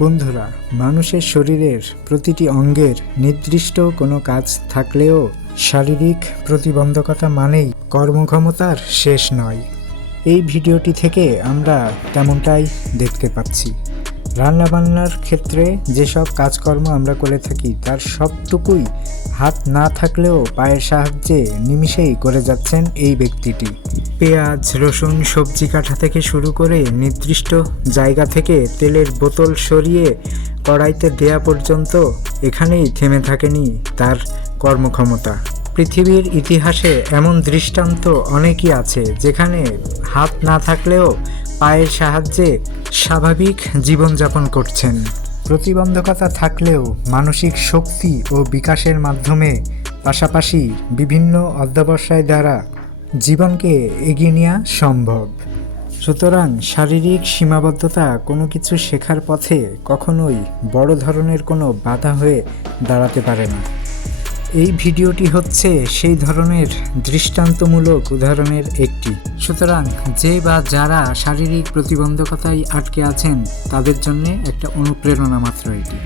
বন্ধুরা, মানুষের শরীরের প্রতিটি অঙ্গের নির্দিষ্ট কোনো কাজ থাকলেও শারীরিক প্রতিবন্ধকতা মানেই কর্মক্ষমতার শেষ নয়। এই ভিডিওটি থেকে আমরা তেমনটাই দেখতে পাচ্ছি। রান্নাবান্নার ক্ষেত্রে যেসব কাজকর্ম আমরা করে থাকি তার সবটুকুই হাত না থাকলেও পায়ের সাহায্যে নিমিষেই করে যাচ্ছেন এই ব্যক্তিটি। পেঁয়াজ, রসুন, সবজি কাটা থেকে শুরু করে নির্দিষ্ট জায়গা থেকে তেলের বোতল সরিয়ে কড়াইতে দেয়া পর্যন্ত এখানেই থেমে থাকেনি তার কর্মক্ষমতা। পৃথিবীর ইতিহাসে এমন দৃষ্টান্ত অনেকই আছে যেখানে হাত না থাকলেও পায়ের সাহায্যে স্বাভাবিক জীবনযাপন করছেন। প্রতিবন্ধকতা থাকলেও মানসিক শক্তি ও বিকাশের মাধ্যমে পাশাপাশি বিভিন্ন অধ্যবসায় দ্বারা জীবনকে এগিয়ে নেওয়া সম্ভব। সুতরাং শারীরিক সীমাবদ্ধতা কোনো কিছু শেখার পথে কখনোই বড় ধরনের কোনো বাধা হয়ে দাঁড়াতে পারে না। এই ভিডিওটি হচ্ছে সেই ধরনের দৃষ্টান্তমূলক উদাহরণের একটি। সুতরাং যে বা যারা শারীরিক প্রতিবন্ধকতায় আটকে আছেন তাদের জন্য একটা অনুপ্রেরণা মাত্র এটি।